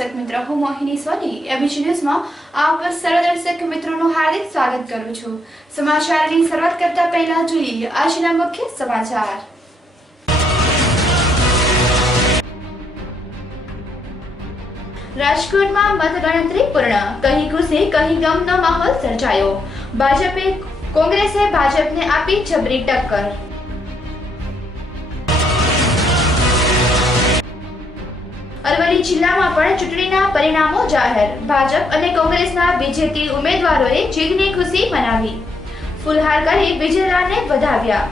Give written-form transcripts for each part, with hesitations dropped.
દર્શક મિત્રો, હું મોહિની સોની એબીસી ન્યૂઝમાં આપ સર્વ દર્શક મિત્રોનું હાર્દિક સ્વાગત કરું છું। સમાચારની શરૂઆત કરતા પહેલા જોઈએ આજના મુખ્ય સમાચાર। રાજકોટમાં મતગણતરી પૂર્ણ, કहीं ખુશી કहीं ગમનો માહોલ સર્જાયો। કોંગ્રેસે ભાજપને આપી જબરી ટક્કર। અરવલ્લી જિલ્લામાં પણ ચૂંટણીના પરિણામો જાહેર, ભાજપ અને કોંગ્રેસના બીજેપી ઉમેદવારોએ જીતની ખુશી મનાવી, ફૂલહાર કરી વિજેતાને વધાવ્યા।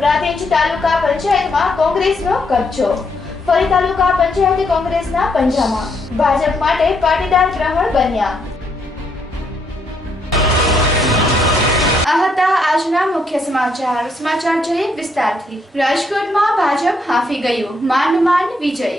પ્રાંતિજ તાલુકા પંચાયતમાં કોંગ્રેસનો કબજો, ફરી તાલુકા પંચાયત કોંગ્રેસના પંજામાં, ભાજપ માટે પાટીદાર ગ્રહણ બન્યા। આ હતા આજના મુખ્ય સમાચાર જોઈએ વિસ્તારથી। રાજકોટમાં ભાજપ હાંફી ગયું, માંડ વિજય,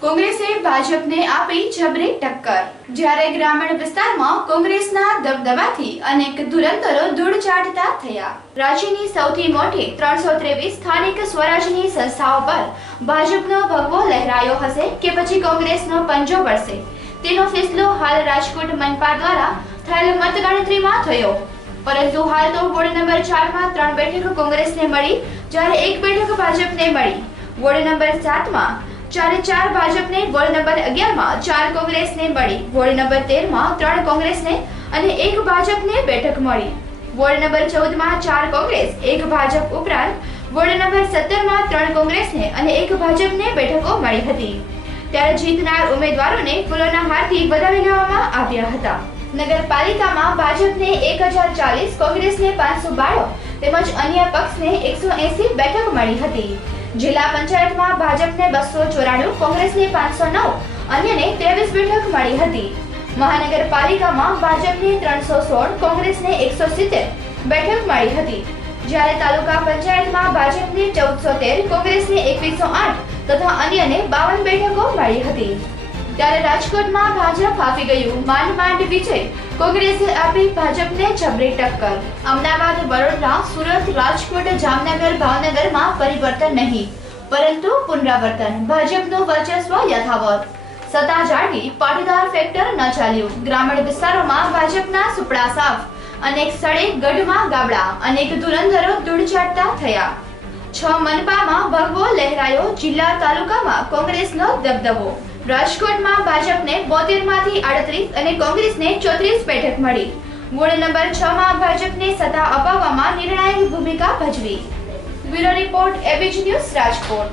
કોંગ્રેસે ભાજપને આપી જબરી ટક્કર। જ્યારે ગ્રામીણ વિસ્તારમાં કોંગ્રેસના દબદબાથી અનેક ધુરંધરો ધૂળ ચાટતા થયા। રાજ્યની સૌથી મોટી 323 સ્થાનિક સ્વરાજની સંસ્થાઓ પર ભાજપનો ભગવો લહેરાયો હશે કે પછી કોંગ્રેસનો પંજો વળશે, તેનો ફેસલો હાલ રાજકોટ મનપા દ્વારા થયેલ મતગણતરીમાં થયો। પરંતુ હાલ તો વોર્ડ નંબર 4 માં 3 બેઠક કોંગ્રેસને મળી, જ્યારે 1 બેઠક ભાજપને મળી। વોર્ડ નંબર 7 માં 4 ભાજપને, વોર્ડ નંબર 11 માં 4 કોંગ્રેસને મળી, વોર્ડ નંબર 13 માં 3 કોંગ્રેસને અને 1 ભાજપને બેઠક મળી। વોર્ડ નંબર 14 માં 4 કોંગ્રેસ, 1 ભાજપ ઉપરાંત વોર્ડ નંબર 17 માં 3 કોંગ્રેસને અને 1 ભાજપને બેઠકો મળી હતી। ત્યારે જીતનાર ઉમેદવારોને ફૂલોના હારથી વધાવી લેવામાં આવ્યા હતા। નગરપાલિકામાં ભાજપને 1040, કોંગ્રેસને 592 તેમજ અન્ય પક્ષને 180 બેઠક મળી હતી। જિલ્લા પંચાયતમાં ભાજપને 294, કોંગ્રેસને 509, અન્યને 23 બેઠક મળી હતી। મહાનગરપાલિકામાં ભાજપને 316, કોંગ્રેસને 170 બેઠક મળી હતી। જ્યારે તાલુકા પંચાયતમાં ભાજપને 1413, કોંગ્રેસને 2108 તથા અન્યને 52 બેઠકો મળી હતી। ત્યારે રાજકોટમાં ભાજપ હાંફી ગયું, માંડ વિજય, કોંગ્રેસે આપી ભાજપને જબરી ટક્કર। અમદાવાદ, વડોદરા, સુરત, રાજકોટ, જામનગર, ભાવનગરમાં પરિવર્તન નહીં પરંતુ પુનરાવર્તન, ભાજપનું વર્ચસ્વ યથાવત, સત્તા જાળવી પાટીદાર ફેક્ટર ન ચાલ્યું। ગ્રામીણ વિસ્તારોમાં ભાજપના સુપડા સાફ, અનેક સ્થળે ગઢમાં ગાબડા, અનેક ધુરંધરો ધૂળ ચાટતા થયા। 6 મનપામાં ભગવો લહેરાયો, જિલ્લા તાલુકામાં કોંગ્રેસનો દબદબો। રાજકોટમાં ભાજપને 72 માંથી 38 અને કોંગ્રેસને 34 બેઠક મળી। વોર્ડ નંબર 6 માં ભાજપને સત્તા અપાવવામાં નિર્ણાયક ભૂમિકા ભજવી। Bureau report, ABC news, Rajkot.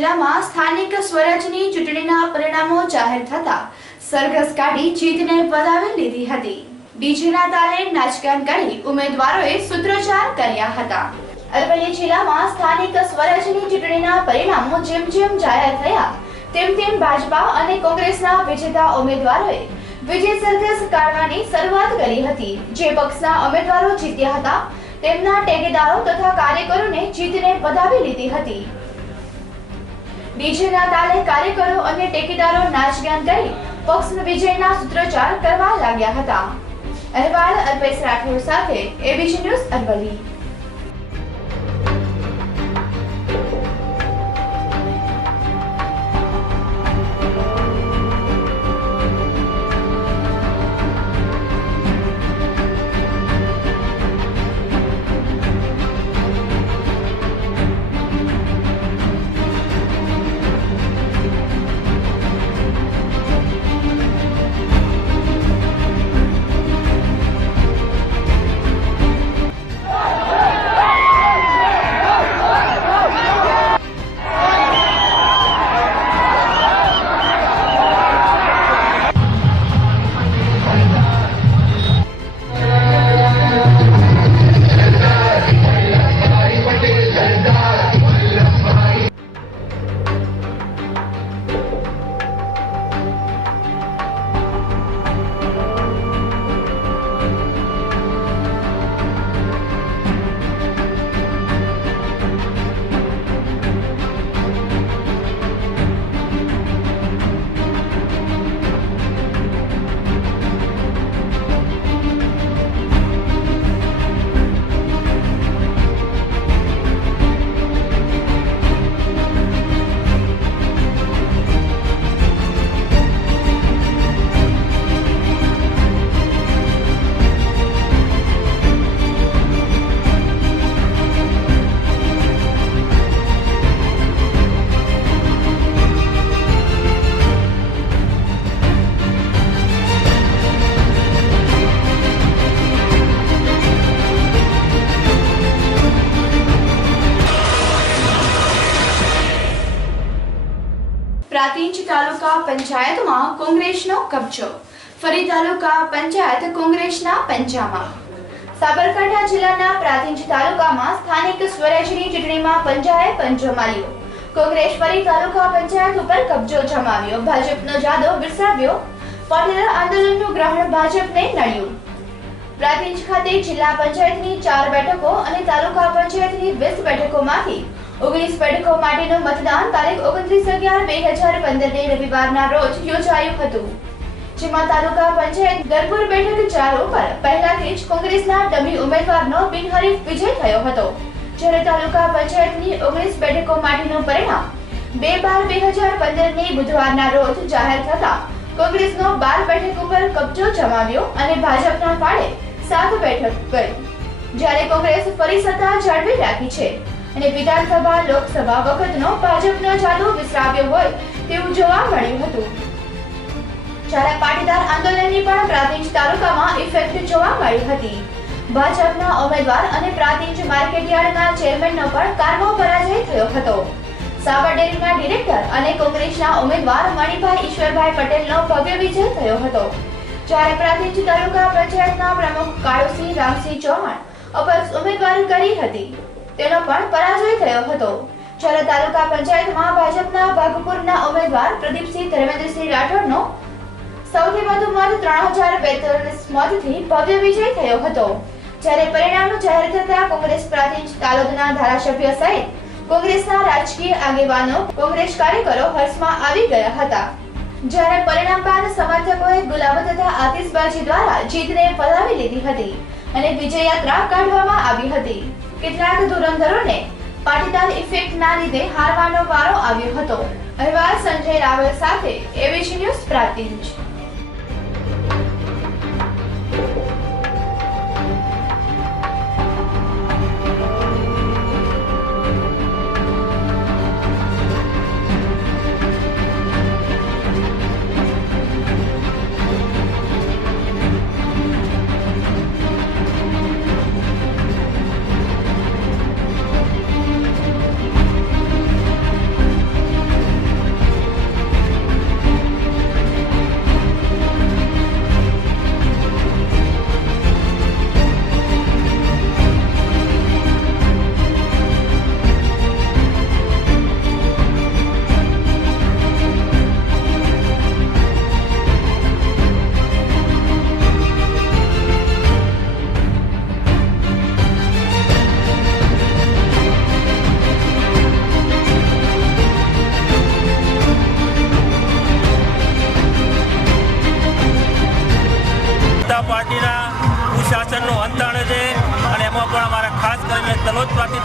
જિલ્લામાં સ્થાનિક સ્વરાજની ચૂંટણીના પરિણામો જાહેર થતા સરઘસ કાઢી જીતને વધાવી લીધી હતી. ડીજેના તાલે નાચગાન કરી ઉમેદવારોએ સૂત્રોચ્ચાર કર્યા હતા. અરવલ્લી જિલ્લામાં સ્થાનિક સ્વરાજની ચૂંટણીના પરિણામો જેમ જેમ જાહેર થયા તેમ તેમ ભાજપા અને કોંગ્રેસના વિજેતા ઉમેદવારોએ વિજય સરઘસ કાઢવાની શરૂઆત કરી હતી. જે પક્ષના ઉમેદવારો જીત્યા હતા તેમના ટેકેદારો તથા કાર્યકરોને જીતને વધાવી લીધી હતી. ડીજેના તાલે કાર્યકરો અને ટેકેદારો નાચગાન કરી પક્ષના વિજયના સૂત્રોચ્ચાર કરવા લાગ્યા હતા. અહેવાલ અલ્પેશ રાઠોડ સાથે એબીસી ન્યૂઝ અરવલ્લી. પ્રાંતિજ તાલુકા પંચાયતમાં કોંગ્રેસનો કબજો. ફરી તાલુકા પંચાયત કોંગ્રેસના પંજામાં. સાબરકાંઠા જિલ્લાના પ્રાંતિજ તાલુકામાં સ્થાનિક સ્વરાજની ચૂંટણીમાં પંજાએ પંજો માર્યો. કોંગ્રેસ ફરી તાલુકા પંચાયત ઉપર કબજો જમાવ્યો. ભાજપનો જાદો વિરસાવ્યો. પાટીદાર આંદોલનનું ગ્રહણ ભાજપને નડ્યું. પ્રાંતિજ ખાતે જિલ્લા પંચાયતની 4 બેઠકો અને તાલુકા પંચાયતની 20 બેઠકોમાંથી 19 બેઠકો માટેનું મતદાન તારીખ 29/11/2015 રવિવારના રોજ યોજાયું હતું. જેમાં તાલુકા પંચાયત ગરપુર બેઠક 4 ઉપર પહેલાથી જ કોંગ્રેસના ડમી ઉમેદવારનો બિનહરીફ વિજય થયો હતો. જ્યારે તાલુકા પંચાયતની 19 બેઠકો માટેનું પરિણામ 2/12/2015 બુધવારના રોજ જાહેર થતા કોંગ્રેસનો 12 બેઠક ઉપર કબજો જમાવ્યો અને ભાજપના ફાળે 7 બેઠક ગઈ. જ્યારે કોંગ્રેસ ફરી સત્તા જાળવી રાખી છે અને વિધાનસભા લોકસભા વખતનો ભાજપનો જાદુ વિસરાવ્યો હોય તેવું જોવા મળ્યું હતું. જ્યારે પાટીદાર આંદોલનની પણ પ્રાંતિજ તાલુકામાં ઇફેક્ટ જોવા મળી હતી. ભાજપના ઉમેદવાર અને પ્રાંતિજ માર્કેટયાર્ડના ચેરમેનનો પણ કારમો પરાજય થયો હતો. સાબર ડેરીના ડિરેક્ટર અને કોંગ્રેસના ઉમેદવાર મણિભાઈ ઈશ્વરભાઈ પટેલનો ભવ્ય વિજય થયો હતો. જ્યારે પ્રાંતિજ તાલુકા પંચાયતના પ્રમુખ કાળુસિંહ રામસિંહ ચૌહાણ અપક્ષ ઉમેદવારી કરી હતી તેનો પણ પરાજય થયો હતો. જ્યારે તાલુકા પંચાયતમાં ભાજપના ભાગપુરના ઉમેદવાર પ્રદીપસિંહ ધર્મેન્દ્રસિંહ રાઠોડનો સૌથી વધુ મત 3042 મતથી ભવ્ય વિજય થયો હતો. જ્યારે પરિણામ જાહેર થતા કોંગ્રેસ પ્રાંતિજ તાલુકાના ધારાસભ્ય સહિત કોંગ્રેસના રાજકીય આગેવાનો કોંગ્રેસ કાર્યકરો હર્ષમાં આવી ગયા હતા. જ્યારે પરિણામ બાદ સમર્થકોએ ગુલાબ તથા આતિશબાજી દ્વારા જીતને વધાવી લીધી હતી અને વિજય યાત્રા કાઢવામાં આવી હતી. કેટલાક ધુરંધરોને પાટીદાર ઇફેક્ટના લીધે હારવાનો વારો આવ્યો હતો. અહેવાલ સંજય રાવલ સાથે એબીસી ન્યૂઝ પ્રાંતિજ.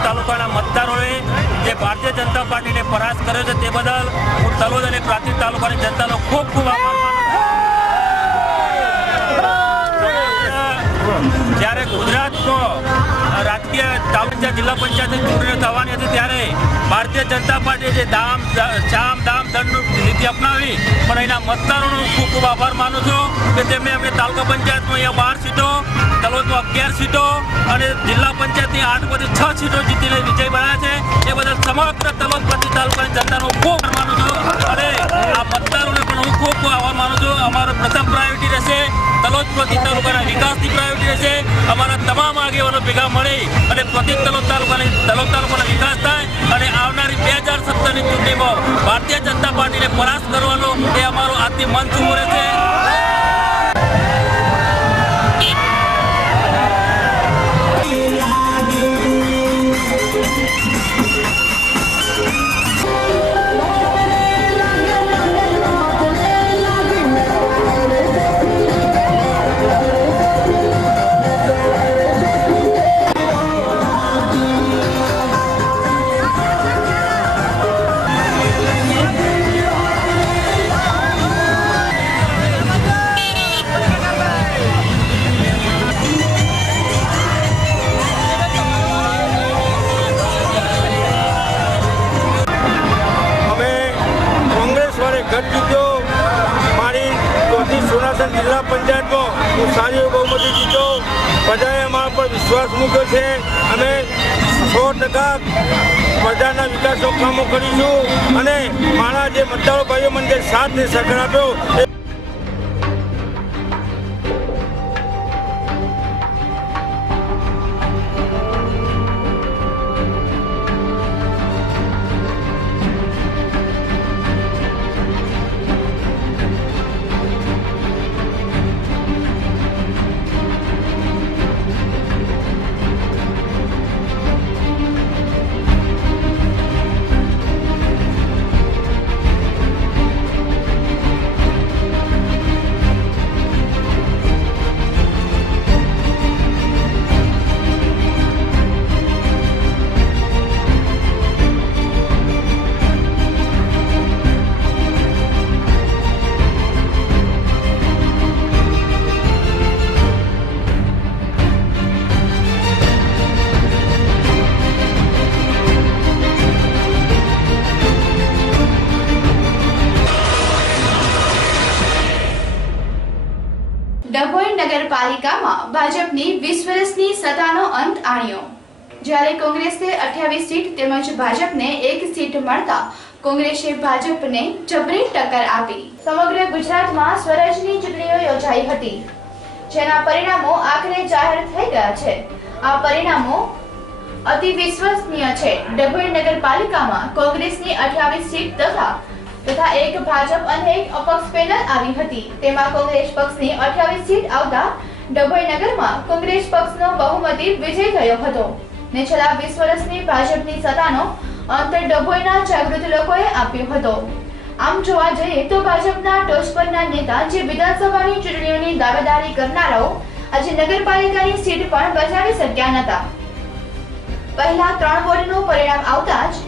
તાલુકાના મતદારોએ જે ભારતીય જનતા પાર્ટીને પરાસ્ત કર્યો છે તે બદલ હું તલોદ અને પ્રાંતિજ તાલુકાની જનતાનો ખૂબ ખૂબ આભાર માનું છું। જ્યારે ગુજરાતનો રાજકીય જિલ્લા પંચાયતની ચૂંટણીઓ થવાની હતી ત્યારે ભારતીય જનતા પાર્ટીએ જે સામ દામ દંડની નીતિ અપનાવી, પણ એના મતદારોનો ખૂબ ખૂબ આભાર માનું છું કે તેમણે અમને તાલુકા પંચાયતમાં અહીંયા 12 સીટો, તલોદમાં 11 સીટો અને જિલ્લા પંચાયતની 8 માંથી 6 સીટો જીતીને વિજય બન્યા છે। એ બદલ સમગ્ર તલોદ પ્રાંતિજ તાલુકાની જનતાનો ખૂબ આભાર માનું છું અને આ મતદારોને પણ હું ખૂબ ખૂબ આભાર માનું છું। અમારો પ્રથમ પ્રાયોરિટી રહેશે તલોદ પ્રાંતિજ તાલુકાના વિકાસની પ્રાયોરિટી રહેશે। અમારા તમામ આગેવાનો ભેગા મળી અને પ્રત્યેક તલોદ તાલુકાનો વિકાસ થાય અને આવનારી 2017ની ચૂંટણીમાં ભારતીય જનતા પાર્ટીને પરાસ્ત કરવાનો એ અમારો આજથી મન થવું રહેશે। જિલ્લા પંચાયતમાં હું સારી બહુમતી જીતો, પ્રજાએ અમારા પર વિશ્વાસ મૂક્યો છે। અમે 100% પ્રજાના વિકાસના કામો કરીશું અને મારા જે મતદારો ભાઈઓ મને જે સાથ ને સહકાર આપ્યો ડભોઈ નગરપાલિકામાં ભાજપની 20 વર્ષની સત્તાનો અંત આણ્યો। જ્યારે કોંગ્રેસે 28 સીટ તેમજ ભાજપને 1 સીટ મળતા કોંગ્રેસે ભાજપને જબરી ટક્કર આપી। સમગ્ર ગુજરાતમાં સ્વરાજની ચૂંટણીઓ યોજાઈ હતી, જેના પરિણામો આખરે જાહેર થઈ ગયા છે। આ પરિણામો અતિ વિશ્વસનીય છે। ડભોઈ નગરપાલિકામાં કોંગ્રેસની 28 સીટ તથા એક ભાજપ અને એક અપક્ષ પેનલ આવી હતી। તેમાં કોંગ્રેસ પક્ષની 28 સીટ આવતા ડભોઈ નગરમાં કોંગ્રેસ પક્ષનો બહુમતી વિજય થયો હતો ને છેલ્લા 20 વર્ષની ભાજપની સત્તાનો અંત ડભોઈના જાગૃત લોકોએ આપ્યો હતો। આમ જોવા જઈએ તો ભાજપના ટોચ પરના નેતા જે વિધાનસભાની ચૂંટણીઓની દાવેદારી કરનારાઓ આજે નગરપાલિકાની સીટ પણ બચાવી શક્યા નહોતા। પહેલા 3 વોર્ડનું પરિણામ આવતા જ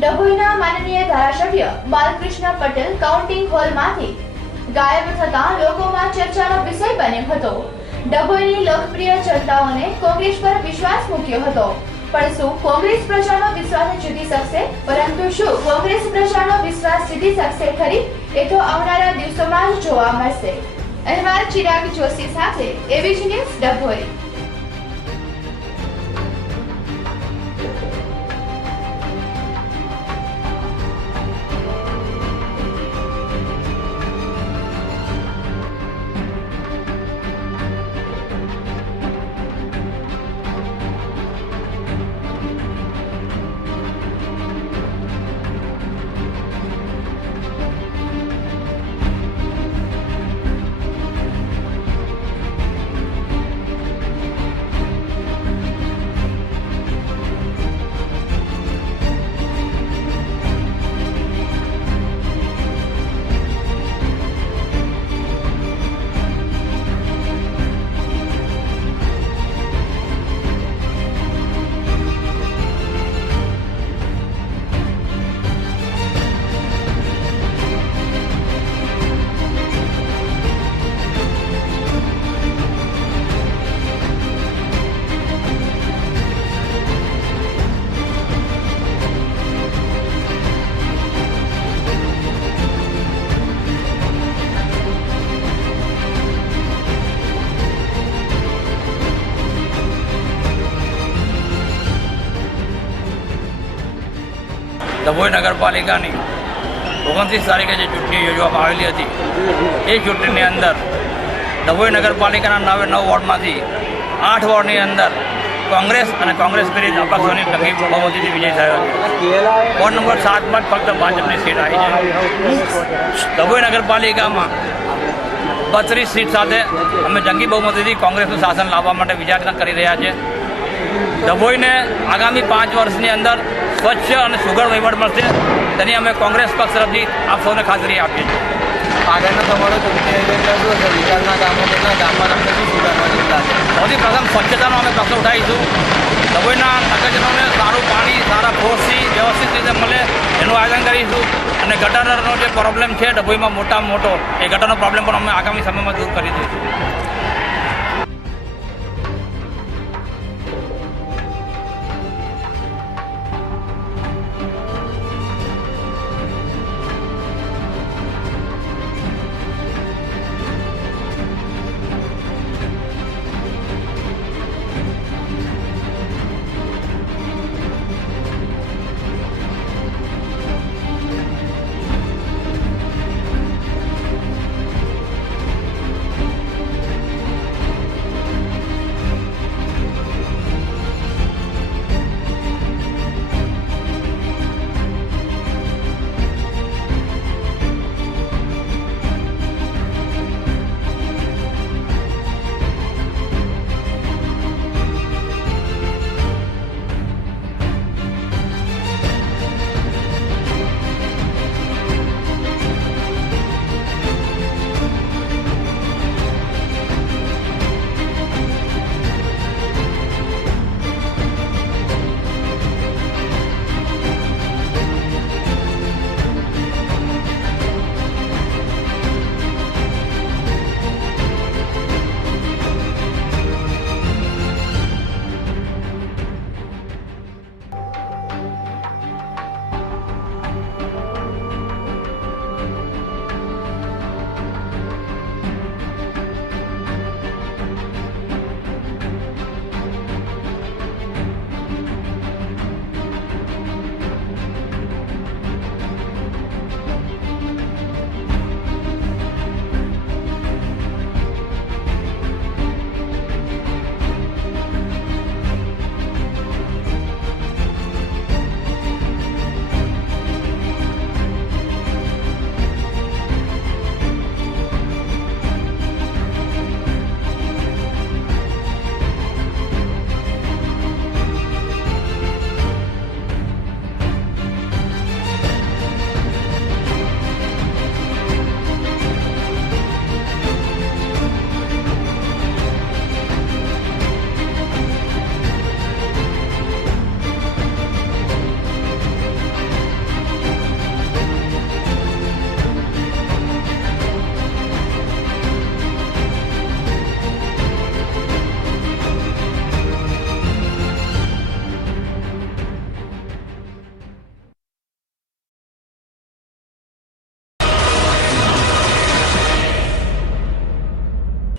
ડભોઈના માનનીય ધારાસભ્ય બાલકૃષ્ણ પટેલ કાઉન્ટિંગ હોલમાંથી ગાયબ થતા લોકોમાં ચર્ચાનો વિષય બન્યો હતો। ડભોઈની લોકપ્રિય જનતાઓને કોંગ્રેસ પર વિશ્વાસ મૂક્યો હતો, પણ શું કોંગ્રેસ પ્રજાનો વિશ્વાસ જીતી શકશે? પરંતુ શું કોંગ્રેસ પ્રજાનો વિશ્વાસ જીતી શકશે ખરી? એ તો આવનારા દિવસોમાં જ જોવા મળશે। અહેવાલ ચિરાગ જોશી સાથે એબીસી ન્યૂઝ ડભોઈ। ડભોઈ નગરપાલિકાની 29 તારીખે જે ચૂંટણી યોજવામાં આવેલી હતી એ ચૂંટણીની અંદર ડભોઈ નગરપાલિકાના 9 વોર્ડમાંથી 8 વોર્ડની અંદર કોંગ્રેસ અને કોંગ્રેસ વિરુદ્ધ અપક્ષોની લખી બહુમતીથી વિજય થયો છે. વોર્ડ નંબર 7માં જ ફક્ત ભાજપની સીટ આવી છે. ડભોઈ નગરપાલિકામાં 32 સીટ સાથે અમે જંગી બહુમતીથી કોંગ્રેસનું શાસન લાવવા માટે વિચારણા કરી રહ્યા છીએ. ડભોઈને આગામી 5 વર્ષની અંદર સ્વચ્છ અને સુઘડ વહીવટ મળશે તેની અમે કોંગ્રેસ પક્ષ તરફથી આપ સૌને ખાતરી આપીએ છીએ. આગળનો તમારો ચૂંટણી એજન્ડા શું છે? વિકાસના કામો કેટલા ગામમાં તમને શું સુધારવા જેટલા છે? સૌથી પ્રથમ સ્વચ્છતાનો અમે પ્રશ્ન ઉઠાવીશું. ડભોઈના નગરજનોને સારું પાણી, સારા ફોર્સથી વ્યવસ્થિત રીતે મળે એનું આયોજન કરીશું. અને ગટરનો જે પ્રોબ્લેમ છે ડભોઈમાં મોટામાં મોટો, એ ગટરનો પ્રોબ્લેમ પણ અમે આગામી સમયમાં દૂર કરી દઈશું.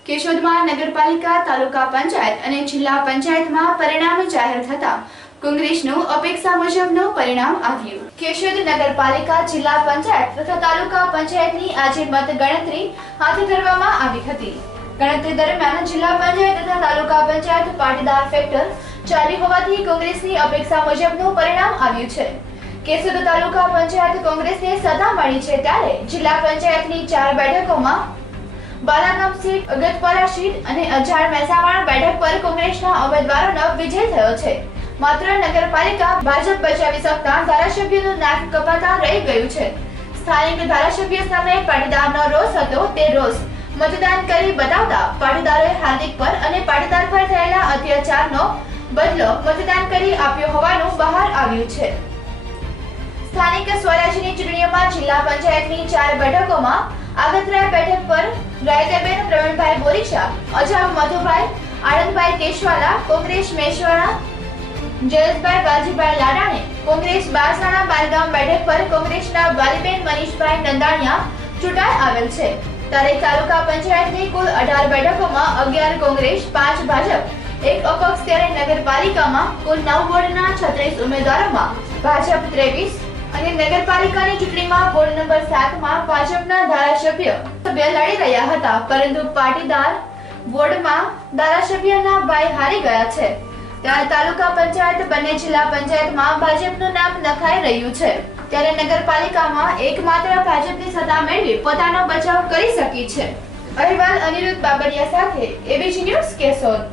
કેશોદમાં નગરપાલિકા, તાલુકા પંચાયત અને જિલ્લા પંચાયતમાં પરિણામ જાહેર થતા કોંગ્રેસનું અપેક્ષા મુજબનું પરિણામ આવ્યું. કેશોદ નગરપાલિકા, જિલ્લા પંચાયત તથા તાલુકા પંચાયતની આજે મતગણતરી હાથ ધરવામાં આવી હતી. ગણતરી દરમિયાન જિલ્લા પંચાયત તથા તાલુકા પંચાયત પાટીદાર ફેક્ટર ચાલી હોવાથી કોંગ્રેસની અપેક્ષા મુજબનું પરિણામ આવ્યું છે. કેશોદ તાલુકા પંચાયત કોંગ્રેસને સત્તા મળી છે ત્યારે જિલ્લા પંચાયતની 4 બેઠકોમાં બાલાગામ સીટ, અગતપરા સીટ અને અજાણ મહેસાણા બેઠક પર કોંગ્રેસના ઉમેદવારોનો વિજય થયો છે. માત્ર નગરપાલિકા ભાજપ બચાવી શકતા ધારાસભ્યોનું નાક કપાતા રહી ગયું છે. સ્થાનિક ધારાસભ્ય સામે પાટીદારનો રોષ હતો તે રોષ મતદાન કરી બતાવતા પાટીદારોએ હાર્દિક પર અને પાટીદાર પર થયેલા અત્યાચારનો બદલો મતદાન કરી આપ્યો હોવાનું બહાર આવ્યું છે. સ્થાનિક સ્વરાજ્યની ચૂંટણીઓમાં જિલ્લા પંચાયતની 4 બેઠકોમાં આગતરા બેઠક પર રાયતાબેન પ્રવીણભાઈ બોરીશા, અજામ મધુભાઈ, આનંદભાઈ કેશવાલા, કોંગ્રેસ મેશવાડા, જયેશભાઈ વાલજીભાઈ લાડાને, કોંગ્રેસ બારસાણા બાલગામ બેઠક પર કોંગ્રેસના વાલીબેન મનીષભાઈ નંદાણીયા ચૂંટાઈ આવેલ છે. ત્યારે તાલુકા પંચાયતની કુલ 18 બેઠકોમાં 11 કોંગ્રેસ, 5 ભાજપ, 1 અપક્ષ. ત્યારે નગરપાલિકામાં કુલ 9 વોર્ડના 36 ઉમેદવારોમાં ભાજપ 23, અને નગરપાલિકાની ચૂંટણીમાં વોર્ડ નંબર 7 માં ભાજપના ધારાસભ્ય લડી રહ્યા હતા, પરંતુ પાટીદાર વોર્ડમાં ધારાસભ્યના ભાઈ હારી ગયા છે. ત્યારે તાલુકા પંચાયત બંને જિલ્લા પંચાયતમાં ભાજપનું નામ નખાઈ રહ્યું છે. ત્યારે નગરપાલિકામાં એકમાત્ર ભાજપની સત્તા મેળવી પોતાનો બચાવ કરી શકી છે. અહેવાલ અનિરુદ્ધ બાબરિયા સાથે એબીજી ન્યૂઝ કેશોદ.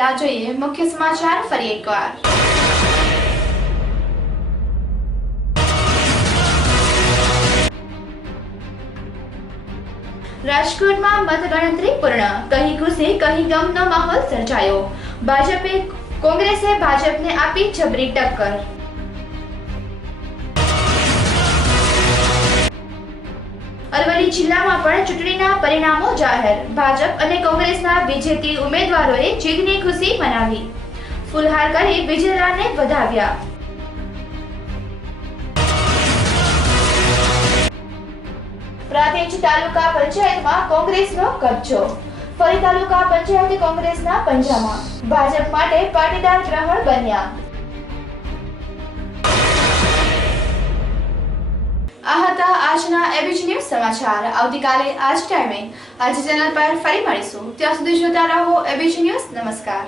પહેલા જોઈએ મુખ્ય સમાચાર ફરી એકવાર। રાજકોટમાં મતગણતરી પૂર્ણ, કહી ખુશી કહી ગમનો માહોલ સર્જાયો। કોંગ્રેસે ભાજપને આપી જબરી ટક્કર। અરવલ્લી જિલ્લામાં પણ ચૂંટણીના પરિણામો જાહેર, ભાજપ અને કોંગ્રેસના વિજેતા ઉમેદવારોએ જીતની ખુશી મનાવી, ફૂલહાર કરી વિજેતાને વધાવ્યા। પ્રાંતિજ તાલુકા પંચાયતમાં કોંગ્રેસનો કબજો, ફરી તાલુકા પંચાયત કોંગ્રેસના પંજામાં, ભાજપ માટે પાટીદાર ગ્રહણ બન્યા। આ હતા આજના એબીજી ન્યૂઝ સમાચાર। આવતીકાલે આ જ ટાઈમે આ જ ચેનલ પર ફરી મળીશું। ત્યાં સુધી જોતા રહો એબીજી ન્યૂઝ। નમસ્કાર।